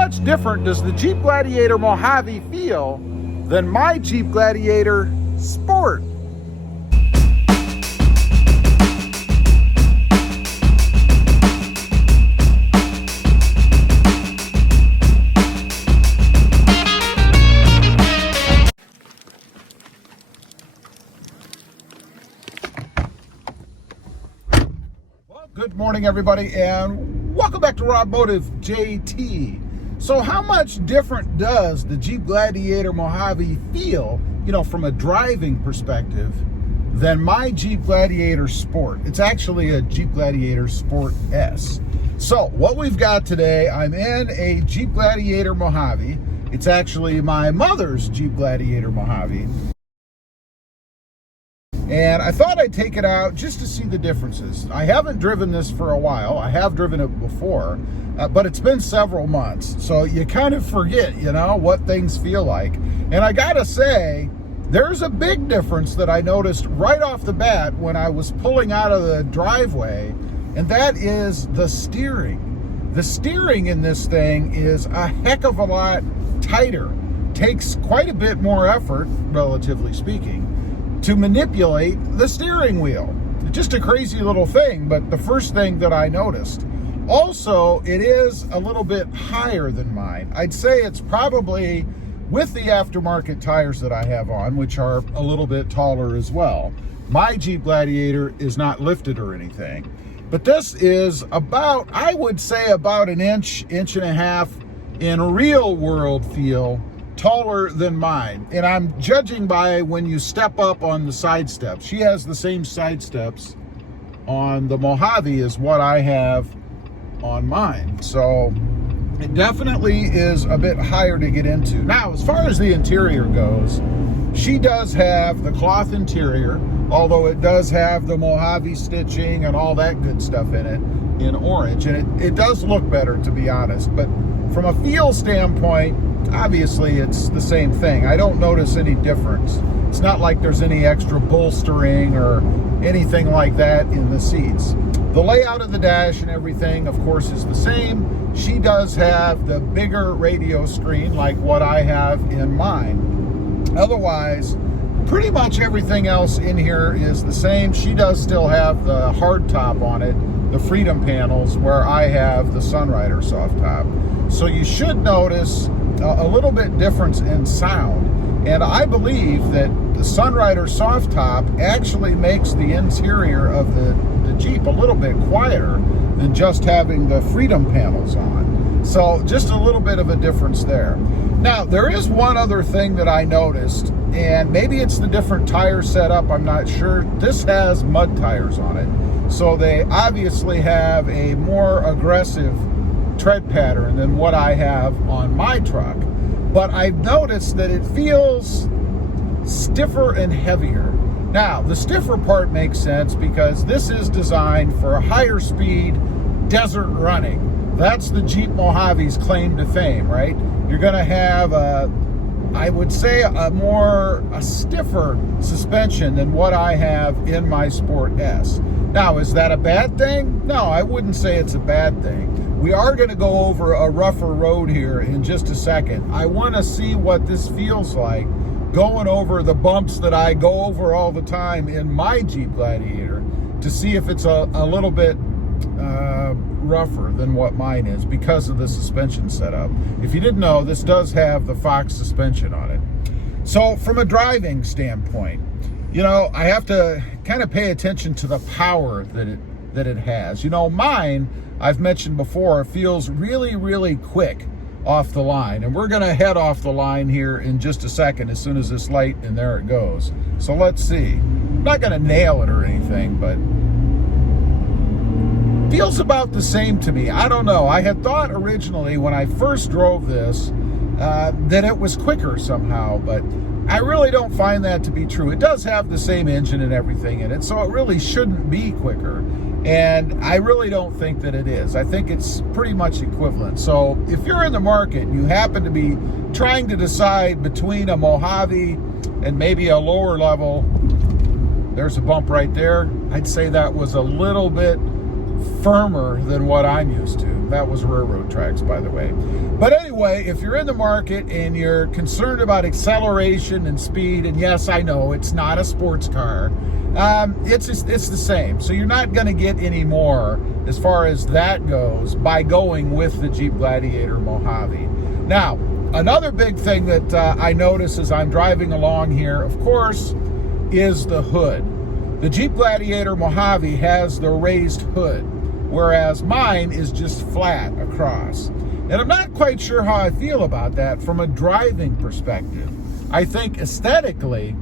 much different does the Jeep Gladiator Mojave feel than my Jeep Gladiator Sport? Good morning, everybody, and welcome back to Automotive JT. So how much different does the Jeep Gladiator Mojave feel, from a driving perspective than my Jeep Gladiator Sport? It's actually a Jeep Gladiator Sport S. So what we've got today, I'm in a Jeep Gladiator Mojave. It's actually my mother's Jeep Gladiator Mojave. And I thought I'd take it out just to see the differences. I haven't driven this for a while. I have driven it before, but it's been several months. So you kind of forget, what things feel like. And I gotta say, there's a big difference that I noticed right off the bat when I was pulling out of the driveway, and that is the steering. The steering in this thing is a heck of a lot tighter. Takes quite a bit more effort, relatively speaking, to manipulate the steering wheel. Just a crazy little thing, but the first thing that I noticed. Also, it is a little bit higher than mine. I'd say it's probably, with the aftermarket tires that I have on, which are a little bit taller as well. My Jeep Gladiator is not lifted or anything, but this is about, I would say about an inch and a half in real world feel taller than mine. And I'm judging by when you step up on the side steps. She has the same side steps on the Mojave as what I have on mine. So it definitely is a bit higher to get into. Now, as far as the interior goes, she does have the cloth interior, although it does have the Mojave stitching and all that good stuff in it in orange. And it does look better, to be honest. But from a feel standpoint, obviously it's the same thing. I don't notice any difference. It's not like there's any extra bolstering or anything like that in the seats. The layout of the dash and everything, of course, is the same. She does have the bigger radio screen like what I have in mine. Otherwise, pretty much everything else in here is the same. She does still have the hard top on it, the Freedom panels, where I have the Sunrider soft top. So you should notice a little bit difference in sound, and I believe that the Sunrider soft top actually makes the interior of the Jeep a little bit quieter than just having the Freedom panels on. So just a little bit of a difference there. Now, there is one other thing that I noticed, and maybe it's the different tire setup, I'm not sure. This has mud tires on it, so they obviously have a more aggressive tread pattern than what I have on my truck. But I've noticed that it feels stiffer and heavier. Now, the stiffer part makes sense because this is designed for higher speed desert running. That's the Jeep Mojave's claim to fame, right? You're gonna have I would say a stiffer suspension than what I have in my Sport S. Now, is that a bad thing? No, I wouldn't say it's a bad thing. We are going to go over a rougher road here in just a second. I want to see what this feels like going over the bumps that I go over all the time in my Jeep Gladiator to see if it's a little bit rougher than what mine is because of the suspension setup. If you didn't know, this does have the Fox suspension on it. So from a driving standpoint, I have to kind of pay attention to the power that it has. Mine, I've mentioned before, feels really, really quick off the line. And we're going to head off the line here in just a second as soon as this light, and there it goes. So let's see. I'm not going to nail it or anything, but feels about the same to me. I don't know. I had thought originally when I first drove this that it was quicker somehow, but I really don't find that to be true. It does have the same engine and everything in it, so it really shouldn't be quicker. And I really don't think that it is. I think it's pretty much equivalent. So if you're in the market and you happen to be trying to decide between a Mojave and maybe a lower level, there's a bump right there. I'd say that was a little bit firmer than what I'm used to. That was railroad tracks, by the way. But anyway, if you're in the market and you're concerned about acceleration and speed, and yes, I know it's not a sports car, it's the same. So you're not going to get any more as far as that goes by going with the Jeep Gladiator Mojave. Now, another big thing that I notice as I'm driving along here, of course, is the hood. The Jeep Gladiator Mojave has the raised hood, whereas mine is just flat across. And I'm not quite sure how I feel about that from a driving perspective. I think aesthetically,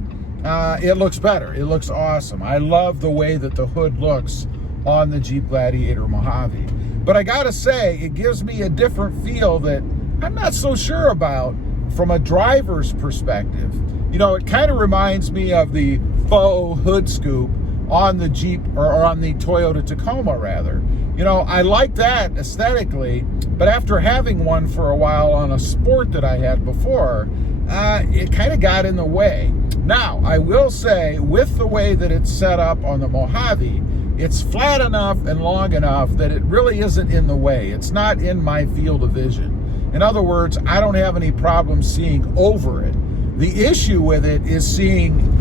it looks better. It looks awesome. I love the way that the hood looks on the Jeep Gladiator Mojave. But I gotta say, it gives me a different feel that I'm not so sure about from a driver's perspective. You know, it kind of reminds me of the faux hood scoop on the Jeep, or on the Toyota Tacoma rather. You know, I like that aesthetically, but after having one for a while on a Sport that I had before, it kind of got in the way. Now, I will say, with the way that it's set up on the Mojave, it's flat enough and long enough that it really isn't in the way. It's not in my field of vision. In other words, I don't have any problem seeing over it. The issue with it is seeing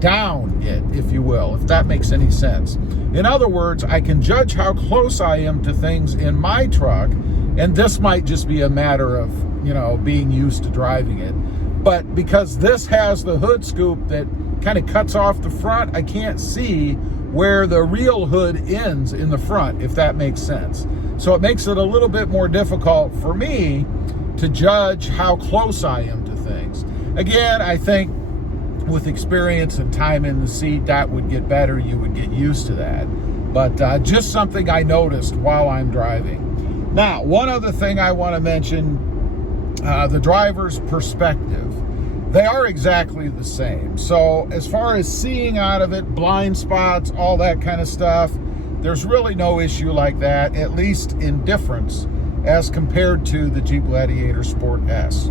down it, if you will, if that makes any sense. In other words, I can judge how close I am to things in my truck, and this might just be a matter of, you know, being used to driving it. But because this has the hood scoop that kind of cuts off the front, I can't see where the real hood ends in the front, if that makes sense. So it makes it a little bit more difficult for me to judge how close I am to things. Again, I think with experience and time in the seat, that would get better. You would get used to that. But just something I noticed while I'm driving. Now, one other thing I want to mention, the driver's perspective. They are exactly the same. So as far as seeing out of it, blind spots, all that kind of stuff, there's really no issue like that, at least in difference as compared to the Jeep Gladiator Sport S.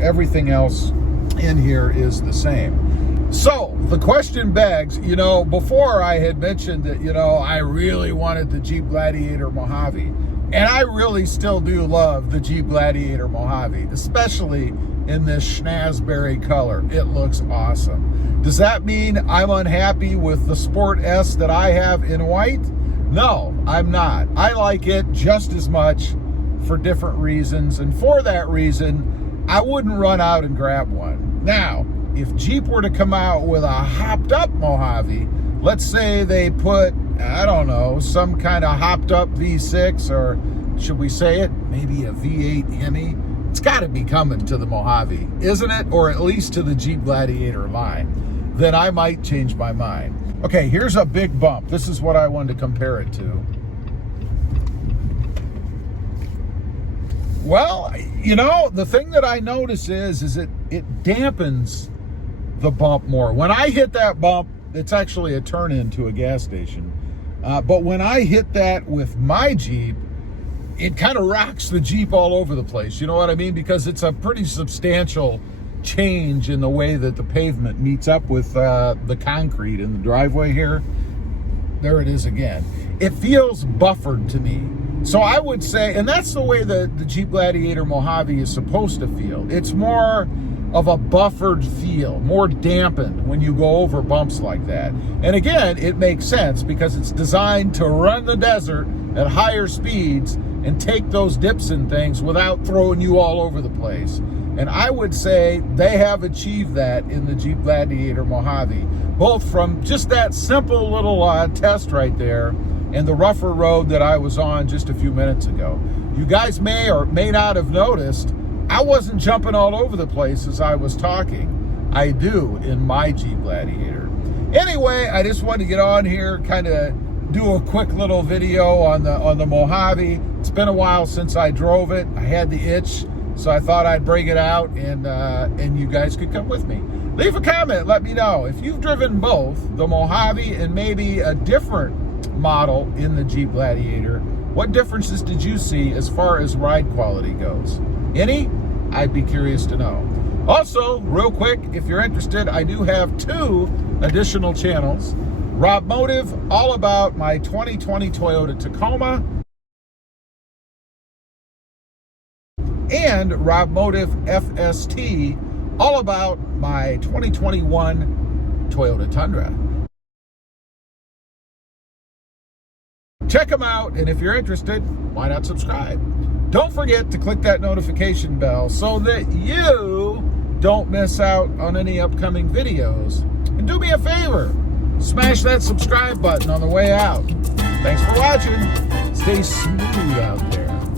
Everything else in here is the same. So the question begs, you know, before I had mentioned that, you know, I really wanted the Jeep Gladiator Mojave, and I really still do love the Jeep Gladiator Mojave, especially in this schnazberry color. It looks awesome. Does that mean I'm unhappy with the Sport S that I have in white? No, I'm not. I like it just as much for different reasons, and for that reason, I wouldn't run out and grab one. Now, if Jeep were to come out with a hopped up Mojave, let's say they put, I don't know, some kind of hopped up V6, or should we say it, maybe a V8 Hemi, it's got to be coming to the Mojave, isn't it? Or at least to the Jeep Gladiator line. Then I might change my mind. Okay, here's a big bump. This is what I wanted to compare it to. Well, you know, the thing that I notice is it dampens the bump more. When I hit that bump, it's actually a turn into a gas station. But when I hit that with my Jeep, it kind of rocks the Jeep all over the place. You know what I mean? Because it's a pretty substantial change in the way that the pavement meets up with the concrete in the driveway here. There it is again. It feels buffered to me. So I would say, and that's the way the Jeep Gladiator Mojave is supposed to feel. It's more of a buffered feel, more dampened when you go over bumps like that. And again, it makes sense because it's designed to run the desert at higher speeds and take those dips and things without throwing you all over the place. And I would say they have achieved that in the Jeep Gladiator Mojave, both from just that simple little test right there and the rougher road that I was on just a few minutes ago. You guys may or may not have noticed, I wasn't jumping all over the place as I was talking. I do in my Jeep Gladiator. Anyway, I just wanted to get on here, kind of do a quick little video on the Mojave. It's been a while since I drove it. I had the itch, so I thought I'd bring it out and you guys could come with me. Leave a comment, let me know if you've driven both the Mojave and maybe a different model in the Jeep Gladiator. What differences did you see as far as ride quality goes? Any? I'd be curious to know. Also, real quick, if you're interested, I do have 2 additional channels. Rob Motive, all about my 2020 Toyota Tacoma. And Rob Motive FST, all about my 2021 Toyota Tundra. Check them out, and if you're interested, why not subscribe? Don't forget to click that notification bell so that you don't miss out on any upcoming videos. And do me a favor, smash that subscribe button on the way out. Thanks for watching. Stay smooth out there.